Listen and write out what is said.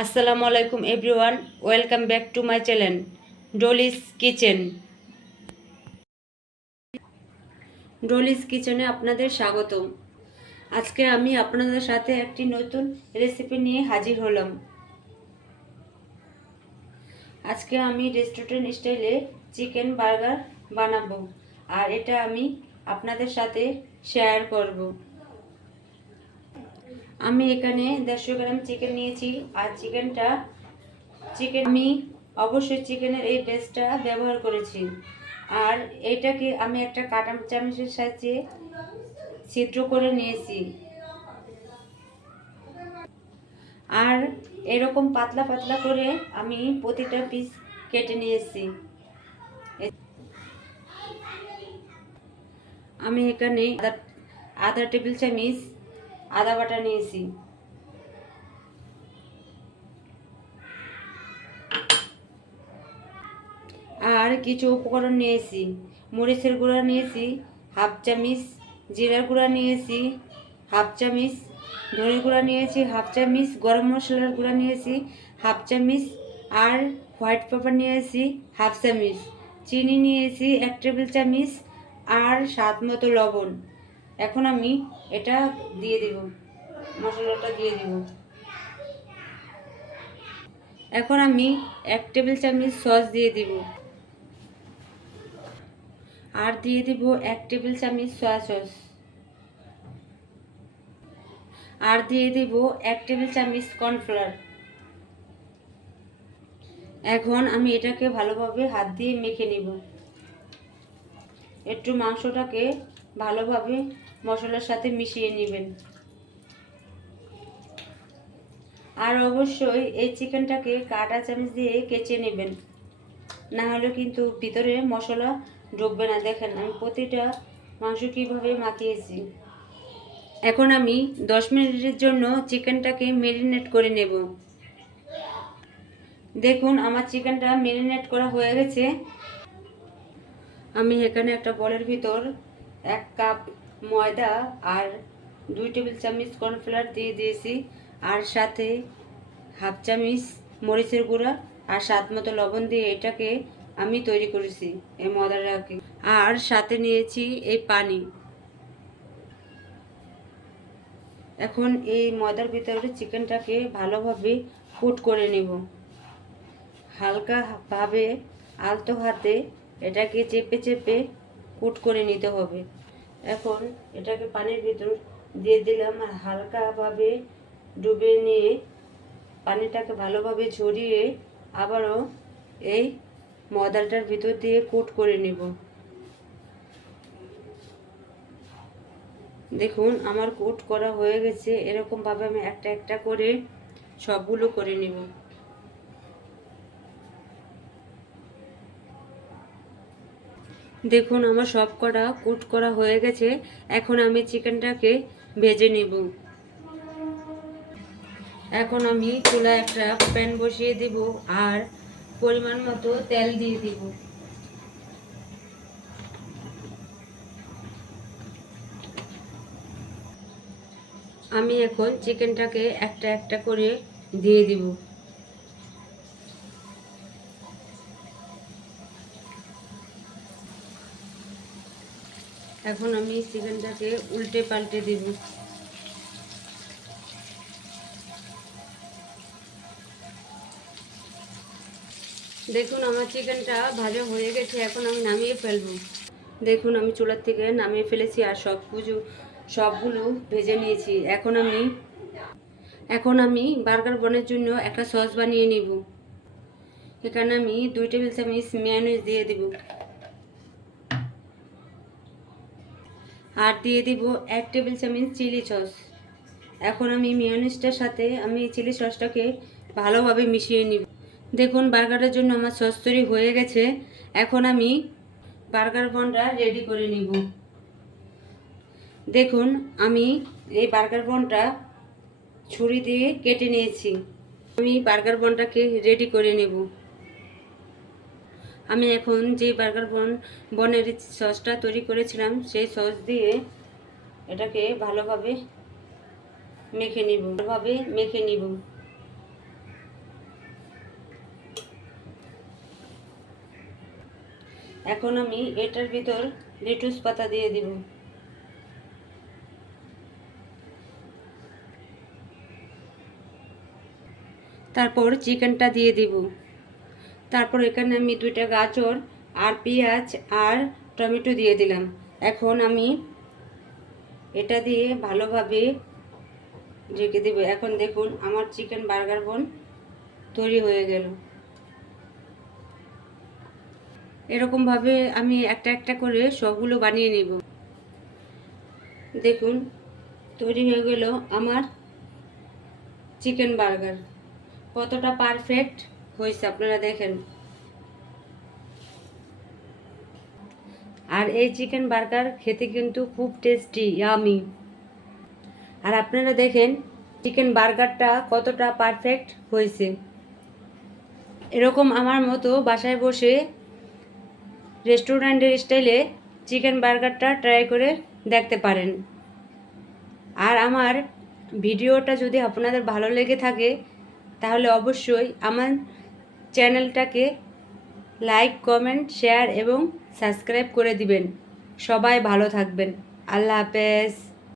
আসসালামু আলাইকুম everyone, welcome back to my channel Dolly's kitchen. Dolly's কিচেনে আপনাদের স্বাগতম। আজকে আমি আপনাদের সাথে একটি নতুন রেসিপি নিয়ে হাজির হলাম। আজকে আমি রেস্টুরেন্ট স্টাইলে চিকেন বার্গার বানাবো, আর এটা আমি আপনাদের সাথে শেয়ার করব। আমি এখানে 150 গ্রাম চিকেন নিয়েছি, আর চিকেন আমি অবশ্যই চিকেনের এই পেস্টটা ব্যবহার করেছি। আর এটাকে আমি একটা কাঁটা চামচের সাহায্যে ছিদ্র করে নিয়েছি, আর এরকম পাতলা পাতলা করে আমি প্রতিটা পিস কেটে নিয়েছি। আমি এখানে আধা টেবিল চামচ আদা বাটা নিয়েছি, আর কিছু উপকরণ নিয়েছি। মরিচের গুঁড়া নিয়েছি হাফ চামচ, জিরার গুঁড়া নিয়েছি হাফ চামচ, ধনের গুঁড়া নিয়েছি হাফ চামচ, গরম মশলার গুঁড়া নিয়েছি হাফ চামচ, আর হোয়াইট পেপার নিয়েছি হাফ চামচ, চিনি নিয়েছি 1 টেবিল চামচ, আর স্বাদ মতো লবণ। এখন আমি এটা দিয়ে দিব, মশলাটা দিয়ে দিব। এখন আমি 1 টেবিল চামচ সস দিয়ে দিব, আর দিয়ে দিব 1 টেবিল চামচ সয়া সস, আর দিয়ে দিব 1 টেবিল চামচ কর্নফ্লাওয়ার। এখন আমি এটাকে ভালোভাবে হাত দিয়ে মেখে নিব। একটু মাংসটাকে ভালোভাবে মশলার সাথে মিশিয়ে নেবেন। আর অবশ্যই এই চিকেনটাকে কাঁটা চামচ দিয়ে কেচে নেবেন, না হলে কিন্তু ভিতরে মশলা ঢুকবে না। দেখেন আমি প্রতিটা মাংস কীভাবে মাখিয়েছি। এখন আমি 10 মিনিটের জন্য চিকেনটাকে ম্যারিনেট করে নেব। দেখুন আমার চিকেনটা ম্যারিনেট করা হয়ে গেছে। আমি এখানে একটা বলের ভিতর 1 কাপ ময়দা আর 2 টেবিল চামচ কর্নফ্লাওয়ার দিয়ে দিয়েছি, আর সাথে হাফ চামচ মরিচের গুঁড়া আর স্বাদ মতো লবণ দিয়ে এটাকে আমি তৈরি করেছি এই ময়দাটাকে। আর সাথে নিয়েছি এই পানি। এখন এই ময়দার ভিতরে চিকেনটাকে ভালোভাবে কুট করে নেব। হালকাভাবে আলতো হাতে এটাকে চেপে চেপে কুট করে নিতে হবে। এখন এটাকে পানির ভিতর দিয়ে দিলাম, আর হালকাভাবে ডুবে নিয়ে পানিটাকে ভালোভাবে ঝরিয়ে আবারও এই ময়দাটার ভিতর দিয়ে কুট করে নেব। দেখুন আমার কুট করা হয়ে গেছে। এরকমভাবে আমি একটা একটা করে সবগুলো করে নেব। দেখুন আমার সব কটা কুট করা হয়ে গেছে। এখন আমি চিকেনটাকে ভেজে নেব। এখন আমি চুলায় একটা প্যান বসিয়ে দিব, আর পরিমাণ মতো তেল দিয়ে দিব। আমি এখন চিকেনটাকে একটা একটা করে দিয়ে দিব। এখন আমি চিকেনটাকে উল্টে পাল্টে দিব। দেখুন আমার চিকেনটা ভাজা হয়ে গেছে। এখন আমি নামিয়ে ফেলবো। দেখুন আমি চুলার থেকে নামিয়ে ফেলেছি, আর সবগুলো ভেজে নিয়েছি। এখন আমি বার্গার বানানোর জন্য একটা সস বানিয়ে নিব। এখানে আমি 2 টেবিল চামচ মেয়োনিজ দিয়ে দিব, আর দিয়ে দিব 1 টেবিল চামচ চিলি সস। এখন আমি মেয়োনিজটার সাথে আমি চিলি সসটাকে ভালোভাবে মিশিয়ে নিব। দেখুন বার্গারের জন্য আমার সস তৈরি হয়ে গেছে। এখন আমি বার্গার বনটা রেডি করে নিব। দেখুন আমি এই বার্গার বনটা ছুরি দিয়ে কেটে নিয়েছি। আমি বার্গার বনটাকে রেডি করে নেব। আমি এখন যে বার্গার বনের সসটা তৈরি করেছিলাম সেই সস দিয়ে এটাকে ভালোভাবে মেখে নিব। এখন আমি এটার ভিতর লেটুস পাতা দিয়ে দিব। তারপর চিকেনটা দিয়ে দিব। তারপর এখানে আমি 2টা গাজর আর পেঁয়াজ আর টমেটো দিয়ে দিলাম। এখন আমি এটা দিয়ে ভালোভাবে ঢেকে দেব। এখন দেখুন আমার চিকেন বার্গার বান তৈরি হয়ে গেল। এরকমভাবে আমি একটা একটা করে সবগুলো বানিয়ে নেব। দেখুন তৈরি হয়ে গেল আমার চিকেন বার্গার। কতটা পারফেক্ট হয়েছে আপনারা দেখেন। আর এই চিকেন বার্গার খেতে কিন্তু খুব টেস্টি, ইয়ামি। আর আপনারা দেখেন চিকেন বার্গারটা কতটা পারফেক্ট হয়েছে। এরকম আমার মতো বাসায় বসে রেস্টুরেন্টের স্টাইলে চিকেন বার্গারটা ট্রাই করে দেখতে পারেন। আর আমার ভিডিওটা যদি আপনাদের ভালো লেগে থাকে তাহলে অবশ্যই আমার চ্যানেলটাকে লাইক, কমেন্ট, শেয়ার এবং সাবস্ক্রাইব করে দিবেন। সবাই ভালো থাকবেন। আল্লাহ হাফেজ।